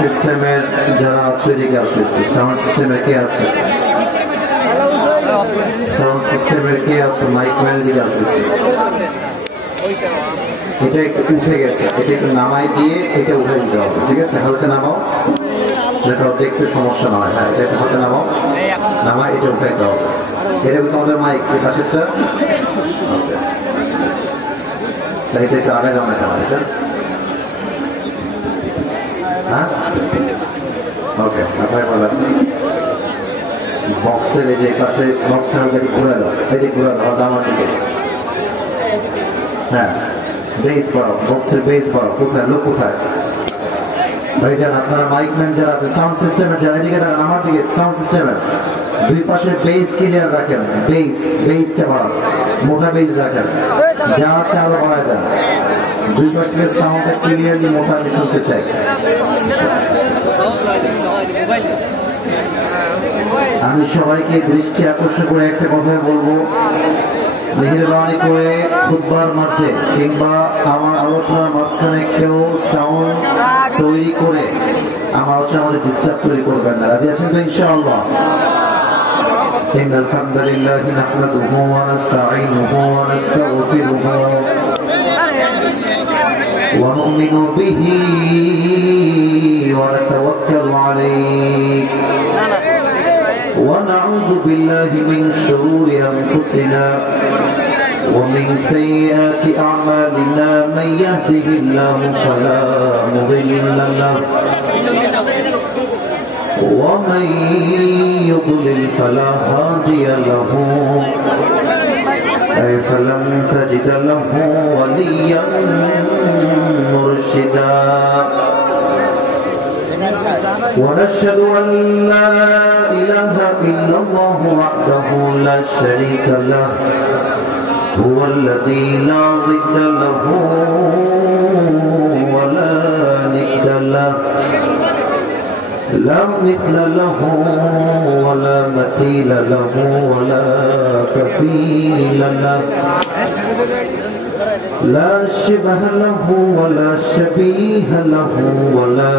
সিস্টেমের যারা আছে এদিকে আসে, সাউন্ড সিস্টেমের কে আছে? সাউন্ড সিস্টেমের কে আছে? মাইক ম্যান দিকে আসে। এটা একটু উঠে গেছে, এটা একটু নামাই দিয়ে এটা উঠে দিতে হবে, ঠিক আছে? হালকা নামাও, যেটা দেখতে সমস্যা না হয়। হ্যাঁ, এটা একটু হালকা নামাও, নামাই এটা উঠে দিতে হবে। এটা তোমাদের মাইক পাশেরটা, এটা একটু আগে যাও না কেন এটা? হ্যাঁ, ওকে। আপনার বলেন বক্সের এই যে পাশে বক্সটা ঘুরে দাও, এই যে ঘুরে দাও আমার দিকে। হ্যাঁ, বেস বাড়াও, বক্সের বেস বাড়াও। কোথায় লোক কোথায়? ভাইজান আপনারা মাইকম্যান যারা আছে, সাউন্ড সিস্টেমের যারা, এদিকে দেখেন আমার দিকে। সাউন্ড সিস্টেমের দুই পাশে বেস ক্লিয়ার রাখেন, বেসটা বাড়ান, মোটা বেস রাখেন, যা আছে আরো বাড়ায় দেন। দুই পাশ থেকে সাউন্ডটা ক্লিয়ারলি মোটা আমি শুনতে চাই। আমি সবাইকে দৃষ্টি আকর্ষণ করে একটা কথা বলবো, মেহেরবানি করে খুতবার মাঝে কিংবা আমার আলোচনার মাঝখানে কেউ সাউন্ড তৈরি করে আমার আলোচনার মধ্যে ডিস্টার্ব তৈরি করবেন না। রাজি আছেন তো ইনশাআল্লাহ? إن الحمد لله نحمده ونستعينه ونستغفره ونؤمن به ونتوكل عليه ونعوذ بالله من شرور أنفسنا ومن سيئات أعمالنا من يهده الله فلا مضل له ومن يضلل فلا هادي له فلن تجد له وليا مرشدا ونشهد أن لا إله إلا الله وحده لا شريك له هو الذي لا ضد له ولا ند له لا مثل له ولا مثيل له ولا كفيل له لا شبه له ولا شبيه له ولا